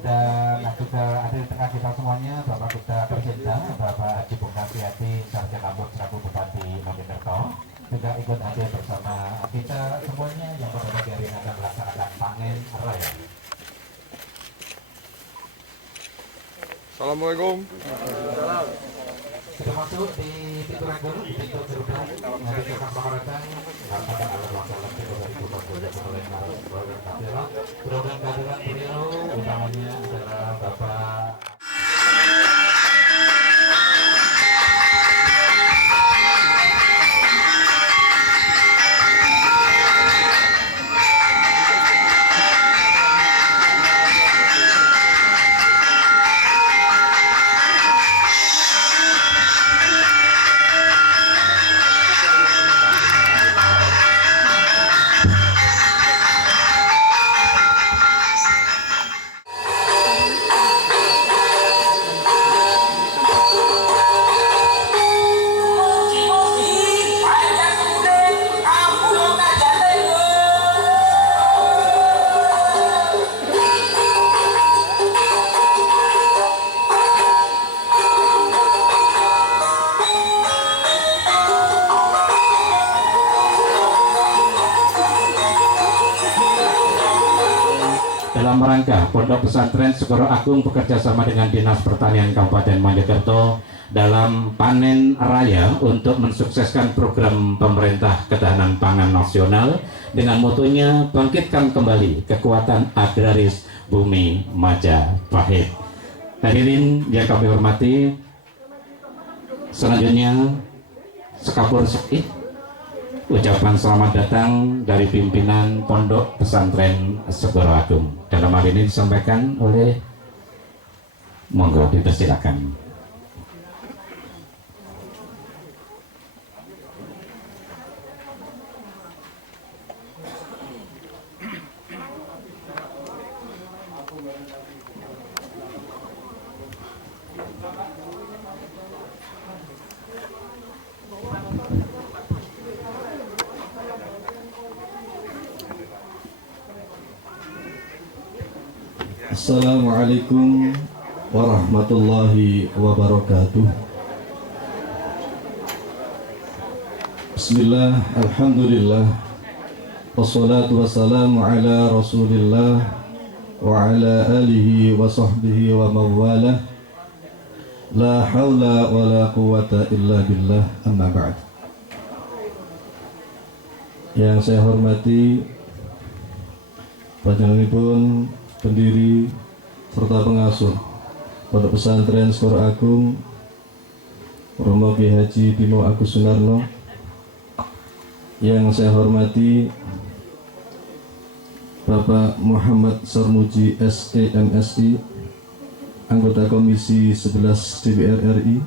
dan juga ada di tengah kita semuanya Bapak kita tercinta Bapak Haji Bung Kasihati Sarjana Kampus selaku Bupati Mojokerto juga ikut hadir bersama kita semuanya yang pada pagi hari ini akan melaksanakan panen raya. Assalamualaikum. Sudah masuk di pintu reguler, di pintu gerbang dari Kota Pamaracan, mengatakan alat wakil pintu dari Kota oleh narasumber kehadiran. Mudah-mudahan kehadiran beliau utamanya adalah Bapak dalam rangka Pondok Pesantren Segoro Agung bekerja sama dengan Dinas Pertanian Kabupaten Mojokerto dalam panen raya untuk mensukseskan program pemerintah ketahanan pangan nasional dengan motonya bangkitkan kembali kekuatan agraris bumi Majapahit. Hadirin yang kami hormati, selanjutnya sekapur ucapan selamat datang dari pimpinan Pondok Pesantren Segoro Agung. Dalam hal ini disampaikan oleh, monggo dipersilakan. Assalamualaikum warahmatullahi wabarakatuh. Bismillah, alhamdulillah, wassalatu wassalamu ala rasulillah wa ala alihi wa sahbihi wa mawalah. La hawla wa la quwata illa billah, amma ba'd. Yang saya hormati panjenenganipun pendiri serta pengasuh Pondok Pesantren Segoro Agung Romo Kiai Haji Bimo Agus Sunarno. Yang saya hormati Bapak Muhammad Sarmuji SEMSI, anggota Komisi 11 DPR RI.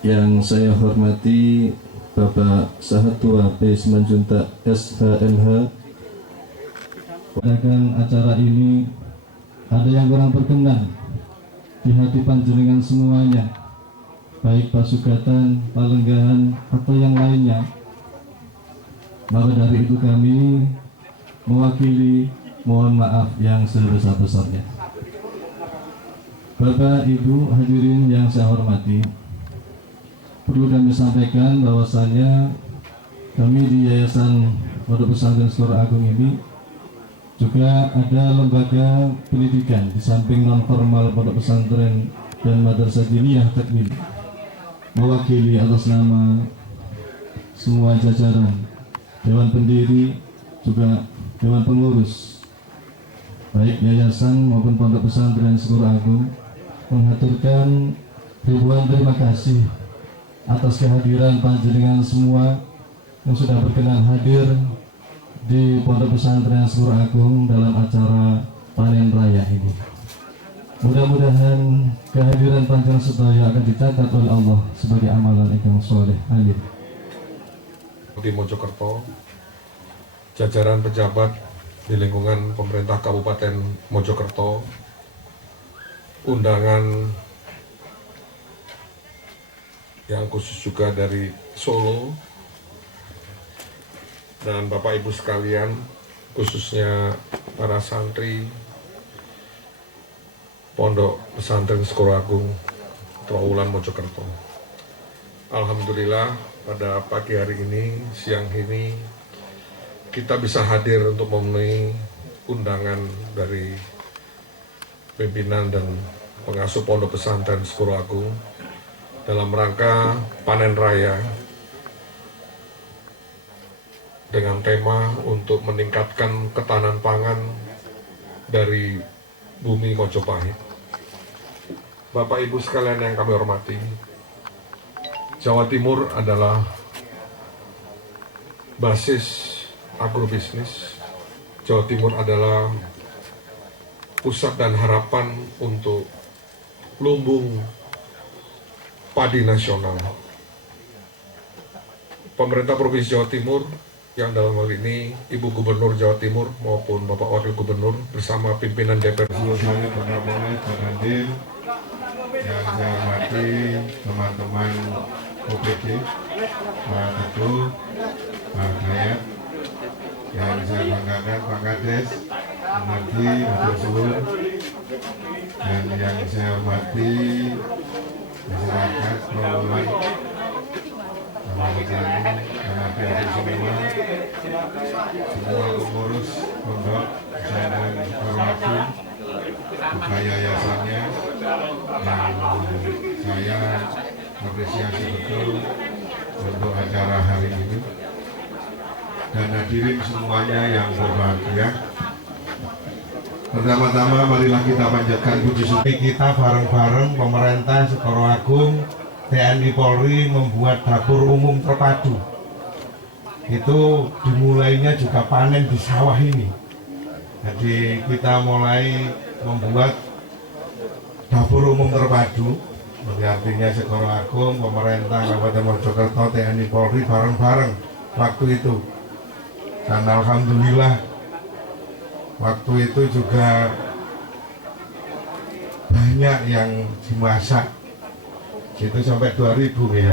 Yang saya hormati Bapak Sahatua P. Simanjuntak SHMH. Pada acara ini ada yang kurang berkenan di hati panjenengan semuanya, baik pasugatan, palenggahan, atau yang lainnya. Maka dari itu kami mewakili mohon maaf yang sebesar-besarnya. Bapak, Ibu, hadirin yang saya hormati, perlu kami sampaikan bahwasanya kami di Yayasan Pondok Pesantren Segoro Agung ini juga ada lembaga pendidikan di samping non formal pondok pesantren dan madrasah diniyah takmil. Mewakili atas nama semua jajaran dewan pendiri juga dewan pengurus baik yayasan maupun pondok pesantren Segoro Agung mengaturkan ribuan terima kasih atas kehadiran panjenengan semua yang sudah berkenan hadir di Pondok Pesantren Segoro Agung dalam acara panen raya ini. Mudah-mudahan kehadiran panjenengan sedaya akan dicatat oleh Allah sebagai amalan ingkang soleh. Amin. Di Mojokerto, jajaran pejabat di lingkungan pemerintah Kabupaten Mojokerto, undangan yang khusus juga dari Solo, dan Bapak Ibu sekalian, khususnya para santri Pondok Pesantren Skoro Agung Trawulan Mojokerto. Alhamdulillah pada pagi hari ini, siang ini kita bisa hadir untuk memenuhi undangan dari pimpinan dan pengasuh Pondok Pesantren Skoro Agung dalam rangka panen raya dengan tema untuk meningkatkan ketahanan pangan dari bumi Mojopahit. Bapak Ibu sekalian yang kami hormati, Jawa Timur adalah basis agrobisnis. Jawa Timur adalah pusat dan harapan untuk lumbung padi nasional. Pemerintah Provinsi Jawa Timur yang dalam hal ini Ibu Gubernur Jawa Timur maupun Bapak Wakil Gubernur bersama pimpinan DPR. Saya Pak Hadir, yang saya hormati teman-teman OPD, Pak Ketua, Pak Dayat, yang saya banggakan Pak Kades, Mati, Atur Suhur, dan yang saya hormati masyarakat Trawulan, Bapak Petani, dan adik-adik semua pengurus pondok pesantren Skoro Agung, buka yayasannya, yang saya apresiasi betul untuk acara hari ini, dan hadirin semuanya yang berbahagia. Pertama-tama marilah kita panjatkan puji syukur kita bareng-bareng pemerintah Skoro Agung, TNI Polri membuat dapur umum terpadu. Itu dimulainya juga panen di sawah ini. Jadi kita mulai membuat dapur umum terpadu. Artinya Skoro Agung, pemerintah Kabupaten Mojokerto, TNI Polri bareng-bareng waktu itu. Dan alhamdulillah waktu itu juga banyak yang dimasak. Itu sampai 2.000 ya.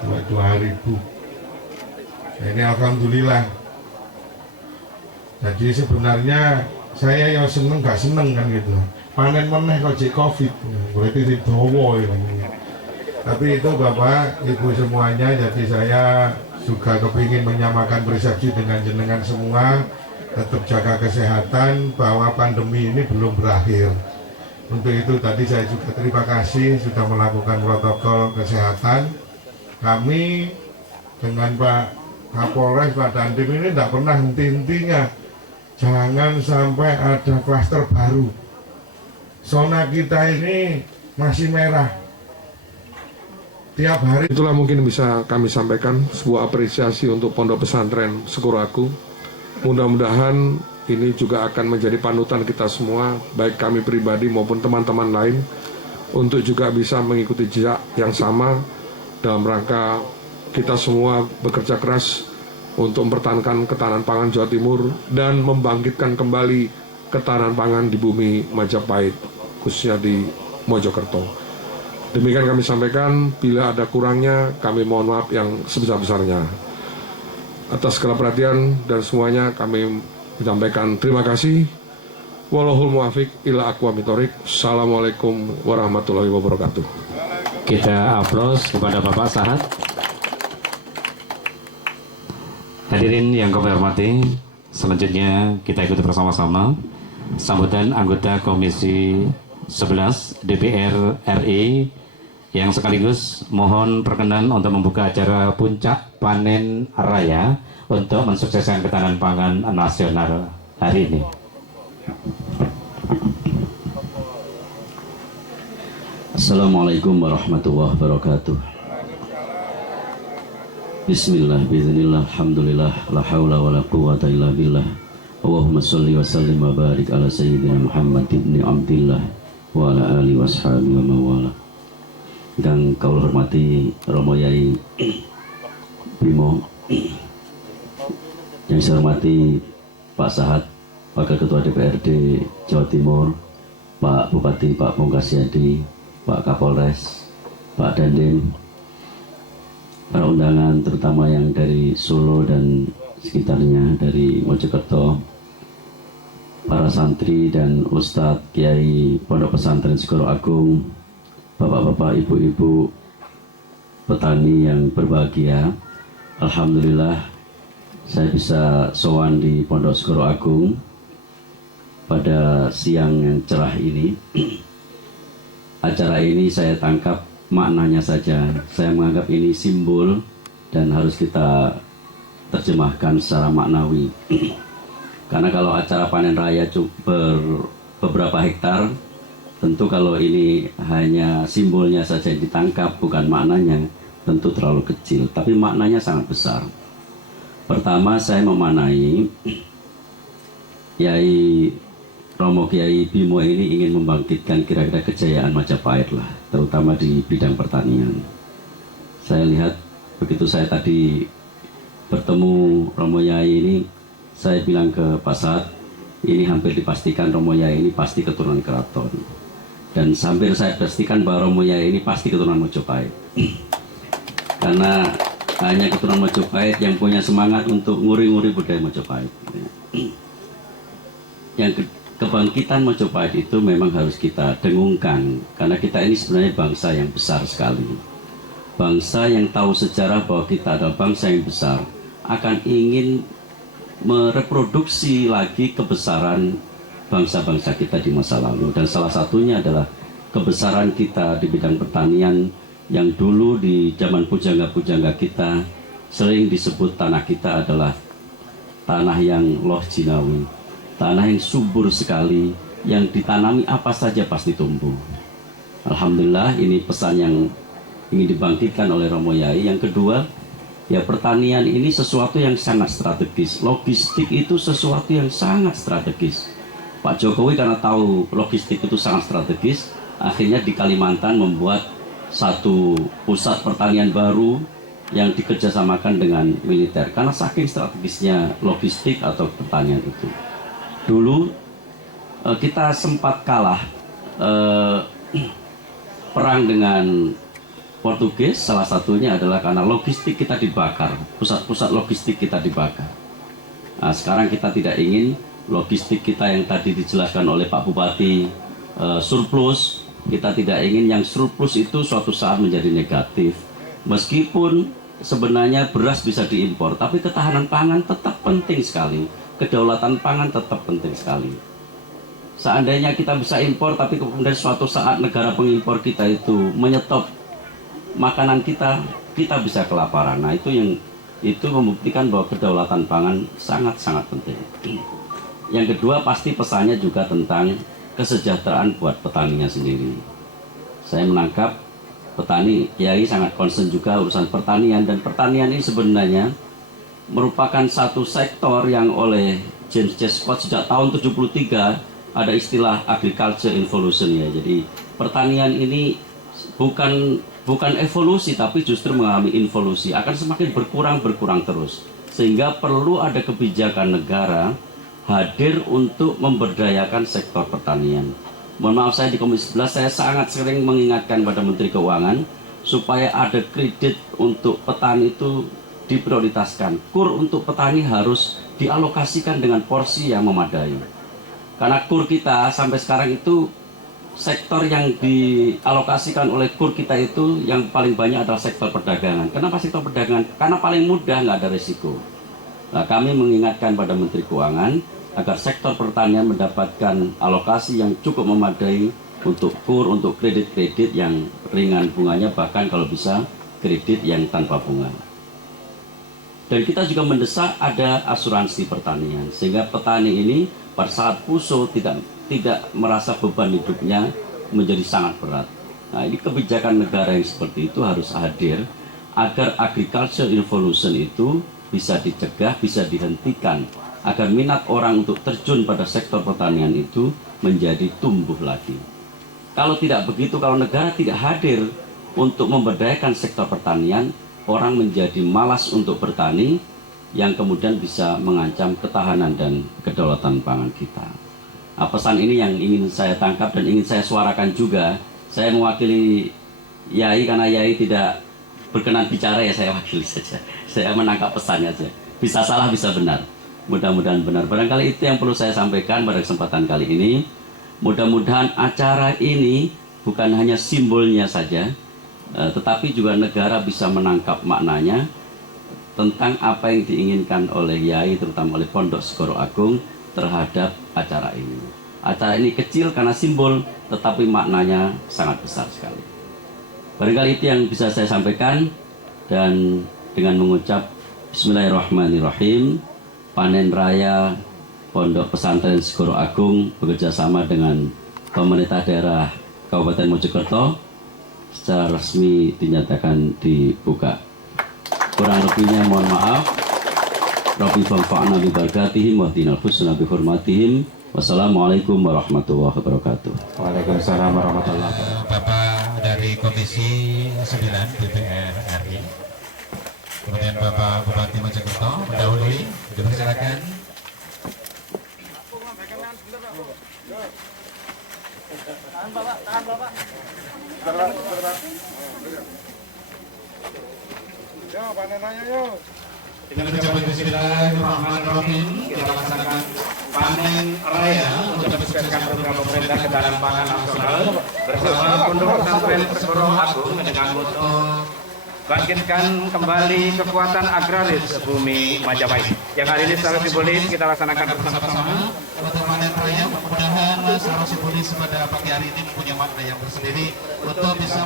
Sampai 2.000. Ini alhamdulillah. Jadi sebenarnya saya yang seneng gak seneng kan gitu. Panen meneh kok jadi Covid. Berarti dibawa ini. Tapi itu Bapak, Ibu semuanya, jadi saya juga kepingin menyamakan persepsi dengan jenengan semua. Tetap jaga kesehatan bahwa pandemi ini belum berakhir. Untuk itu tadi saya juga terima kasih sudah melakukan protokol kesehatan. Kami dengan Pak Kapolres, Pak Dandim ini tidak pernah henti-hentinya. Jangan sampai ada klaster baru. Zona kita ini masih merah. Tiap hari. Itulah mungkin bisa kami sampaikan sebuah apresiasi untuk Pondok Pesantren Skoro Agung. Mudah-mudahan ini juga akan menjadi panutan kita semua, baik kami pribadi maupun teman-teman lain, untuk juga bisa mengikuti jejak yang sama dalam rangka kita semua bekerja keras untuk mempertahankan ketahanan pangan Jawa Timur dan membangkitkan kembali ketahanan pangan di bumi Majapahit, khususnya di Mojokerto. Demikian kami sampaikan, bila ada kurangnya kami mohon maaf yang sebesar-besarnya. Atas segala perhatian dan semuanya kami menyampaikan terima kasih. Wallahul muwaffiq ila aqwamit thoriq. Assalamualaikum warahmatullahi wabarakatuh. Kita aplaus kepada Bapak Sahat. Hadirin yang kami hormati, selanjutnya kita ikuti bersama-sama sambutan anggota Komisi 11 DPR RI yang sekaligus mohon perkenan untuk membuka acara puncak panen raya untuk mensukseskan ketahanan pangan nasional hari ini. Assalamualaikum warahmatullahi wabarakatuh. Bismillah, biiznillah, alhamdulillah, la haula wa la quwwata illa billah. Allahumma salli wa sallim wa barik ala sayyidina Muhammad ibn Abdillah wa ala alihi wa ashabihi wa mawala. Kang kaula hormati Romo Yai Bimo, yang saya hormati Pak Sahat, Wakil Ketua DPRD Jawa Timur, Pak Bupati Pak Pungkasyadi, Pak Kapolres, Pak Dandim, para undangan terutama yang dari Solo dan sekitarnya, dari Mojokerto, para santri dan Ustadz Kiai Pondok Pesantren Segoro Agung, bapak-bapak, ibu-ibu petani yang berbahagia. Alhamdulillah saya bisa sowan di Pondok Segoro Agung pada siang yang cerah ini. Acara ini saya tangkap maknanya saja. Saya menganggap ini simbol dan harus kita terjemahkan secara maknawi. Karena kalau acara panen raya beberapa hektar, tentu kalau ini hanya simbolnya saja yang ditangkap, bukan maknanya, tentu terlalu kecil. Tapi maknanya sangat besar. Pertama, saya memanai Yai Romo Kiai Bimo ini ingin membangkitkan kira-kira kejayaan Majapahit lah, terutama di bidang pertanian. Saya lihat begitu saya tadi bertemu Romo Yai ini, saya bilang ke Pak Saad, ini hampir dipastikan Romo Yai ini pasti keturunan keraton. Dan hampir saya pastikan bahwa Romo Yai ini pasti keturunan Majapahit. Karena hanya keturunan Majapahit yang punya semangat untuk nguri-nguri budaya Majapahit. Yang kebangkitan Majapahit itu memang harus kita dengungkan, karena kita ini sebenarnya bangsa yang besar sekali. Bangsa yang tahu sejarah bahwa kita adalah bangsa yang besar, akan ingin mereproduksi lagi kebesaran bangsa-bangsa kita di masa lalu. Dan salah satunya adalah kebesaran kita di bidang pertanian yang dulu di zaman pujangga-pujangga kita sering disebut tanah kita adalah tanah yang loh jinawi, tanah yang subur sekali, yang ditanami apa saja pasti tumbuh. Alhamdulillah, ini pesan yang ingin dibangkitkan oleh Romo Yai. Yang kedua, ya, pertanian ini sesuatu yang sangat strategis. Logistik itu sesuatu yang sangat strategis. Pak Jokowi karena tahu logistik itu sangat strategis, akhirnya di Kalimantan membuat satu pusat pertanian baru yang dikerjasamakan dengan militer. Karena saking strategisnya logistik atau pertanian itu. Dulu kita sempat kalah perang dengan Portugis, salah satunya adalah karena logistik kita dibakar, pusat-pusat logistik kita dibakar. Nah, sekarang kita tidak ingin logistik kita yang tadi dijelaskan oleh Pak Bupati surplus, kita tidak ingin yang surplus itu suatu saat menjadi negatif. Meskipun sebenarnya beras bisa diimpor, tapi ketahanan pangan tetap penting sekali, kedaulatan pangan tetap penting sekali. Seandainya kita bisa impor, tapi kemudian suatu saat negara pengimpor kita itu menyetop makanan kita bisa kelaparan. Nah, itu membuktikan bahwa kedaulatan pangan sangat-sangat penting. Yang kedua, pasti pesannya juga tentang kesejahteraan buat petaninya sendiri. Saya menangkap petani Kiai sangat concern juga urusan pertanian, dan pertanian ini sebenarnya merupakan satu sektor yang oleh James J. Scott sejak tahun 73 ada istilah agriculture involution, ya. Jadi pertanian ini bukan evolusi, tapi justru mengalami involusi, akan semakin berkurang terus, sehingga perlu ada kebijakan negara hadir untuk memberdayakan sektor pertanian. Mohon maaf, saya di Komisi 11 saya sangat sering mengingatkan pada Menteri Keuangan supaya ada kredit untuk petani itu diprioritaskan. KUR untuk petani harus dialokasikan dengan porsi yang memadai, karena KUR kita sampai sekarang itu sektor yang dialokasikan oleh KUR kita itu yang paling banyak adalah sektor perdagangan. Kenapa sektor perdagangan? Karena paling mudah, nggak ada resiko. Nah, kami mengingatkan pada Menteri Keuangan agar sektor pertanian mendapatkan alokasi yang cukup memadai untuk KUR, untuk kredit-kredit yang ringan bunganya, bahkan kalau bisa kredit yang tanpa bunga. Dan kita juga mendesak ada asuransi pertanian, sehingga petani ini pada saat puso tidak merasa beban hidupnya menjadi sangat berat. Nah, ini kebijakan negara yang seperti itu harus hadir agar agriculture involution itu bisa dicegah, bisa dihentikan, agar minat orang untuk terjun pada sektor pertanian itu menjadi tumbuh lagi. Kalau tidak begitu, kalau negara tidak hadir untuk memberdayakan sektor pertanian, orang menjadi malas untuk bertani, yang kemudian bisa mengancam ketahanan dan kedaulatan pangan kita. Nah, pesan ini yang ingin saya tangkap dan ingin saya suarakan juga. Saya mewakili Yai, karena Yai tidak berkenan bicara, ya saya wakili saja. Saya menangkap pesannya saja. Bisa salah, bisa benar. mudah-mudahan benar. Barangkali itu yang perlu saya sampaikan pada kesempatan kali ini. Mudah-mudahan acara ini bukan hanya simbolnya saja, tetapi juga negara bisa menangkap maknanya tentang apa yang diinginkan oleh Yai, terutama oleh Pondok Segoro Agung terhadap acara ini. Acara ini kecil karena simbol, tetapi maknanya sangat besar sekali. Barangkali itu yang bisa saya sampaikan, dan dengan mengucap Bismillahirrahmanirrahim, panen raya Pondok Pesantren Segoro Agung bekerjasama dengan pemerintah daerah Kabupaten Mojokerto secara resmi dinyatakan dibuka. Kurang lebihnya mohon maaf. Rabbi fanfa'na bi barakatihim wa hdinal husna bi hurmatihim. Wassalamualaikum warahmatullahi wabarakatuh. Waalaikumsalam warahmatullahi wabarakatuh. Bapak dari Komisi 9 DPR RI, kemudian Bapak Bupati Mojokerto mendahului, dipersilakan. Dengan ucapan Bismillahirrahmanirrahim, kita laksanakan panen raya untuk mensukseskan program pemerintah ketahanan pangan nasional bersama Pondok Pesantren Segoro Agung dengan moto bangkitkan kembali kekuatan agraris bumi Majapahit. Yang hari ini secara simbolis kita laksanakan bersama-sama untuk panen raya. Mudah-mudahan secara simbolis pada pagi hari ini mempunyai makna yang tersendiri untuk bisa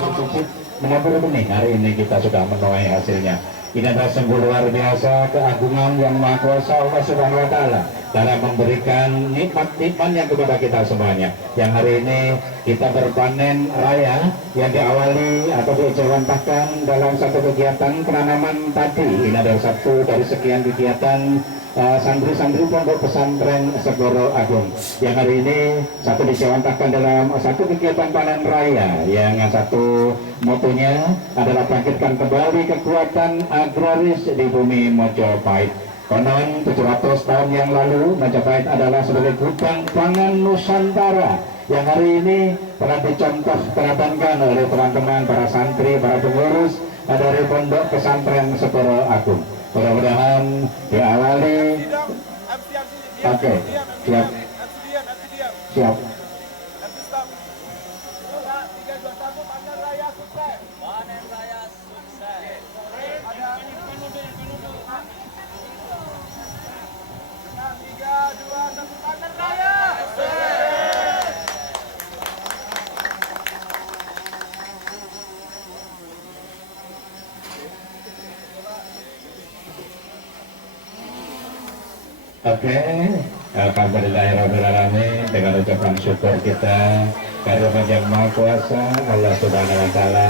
Mengatur nih, hari ini kita sudah menuai hasilnya. Ini adalah sungguh luar biasa keagungan yang Maha Kuasa Allah Subhanahu wa Ta'ala dalam memberikan nikmat-nikmat yang kepada kita semuanya. Yang hari ini kita berpanen raya yang diawali atau diejawantahkan dalam satu kegiatan penanaman tadi. Ini adalah satu dari sekian kegiatan santri-santri Pondok Pesantren Segoro Agung yang hari ini satu dijawantahkan dalam satu kegiatan panen raya yang satu motonya adalah bangkitkan kembali kekuatan agraris di bumi Mojopahit. Konon 700 tahun yang lalu Majapahit adalah sebagai gudang pangan Nusantara yang hari ini telah dicontoh teladankan oleh teman-teman para santri, para pengurus dari Pondok Pesantren Segoro Agung. Mudah-mudahan diawali. Oke, siap. Siap. Oke, alhamdulillahirrahmanirrahim. Dengan ucapan syukur kita karena Yang Maha Kuasa Allah Subhanahu wa Ta'ala,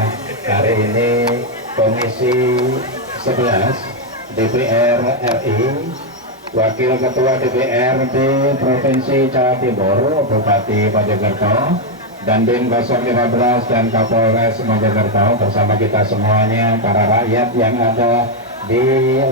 hari ini Komisi 11 DPR RI, Wakil Ketua DPRD Provinsi Jawa Timur Bupati Mojokerto, dan Dim 015 dan Kapolres Mojokerto bersama kita semuanya, para rakyat yang ada di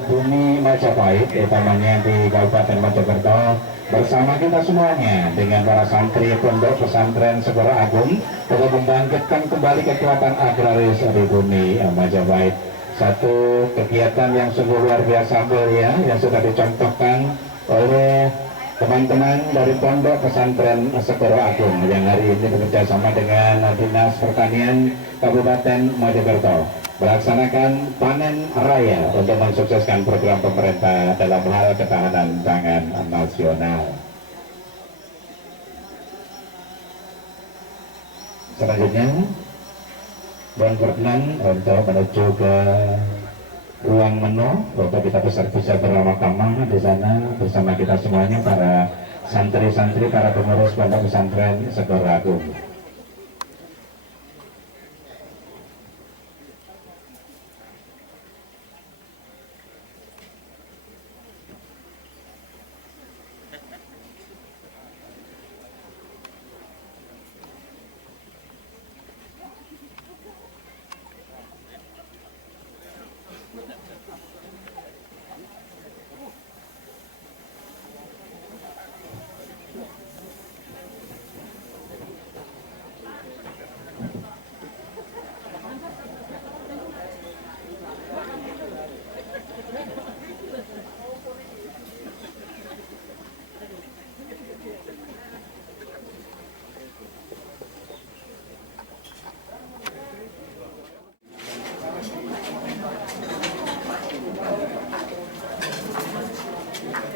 bumi Majapahit, utamanya di Kabupaten Mojokerto, bersama kita semuanya dengan para santri Pondok Pesantren Segoro Agung untuk membangkitkan kembali kekuatan agraris di bumi Majapahit. Satu kegiatan yang sungguh luar biasa mulia yang sudah dicontohkan oleh teman-teman dari Pondok Pesantren Segoro Agung yang hari ini bekerjasama dengan Dinas Pertanian Kabupaten Mojokerto melaksanakan panen raya untuk mensukseskan program pemerintah dalam hal ketahanan pangan nasional. Selanjutnya, mohon berkenan untuk menuju ke ruang menu untuk kita bisa bersama-sama di sana bersama kita semuanya, para santri-santri, para pengurus Pondok Pesantren Segoro Agung.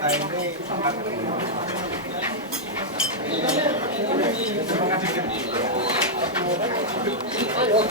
ini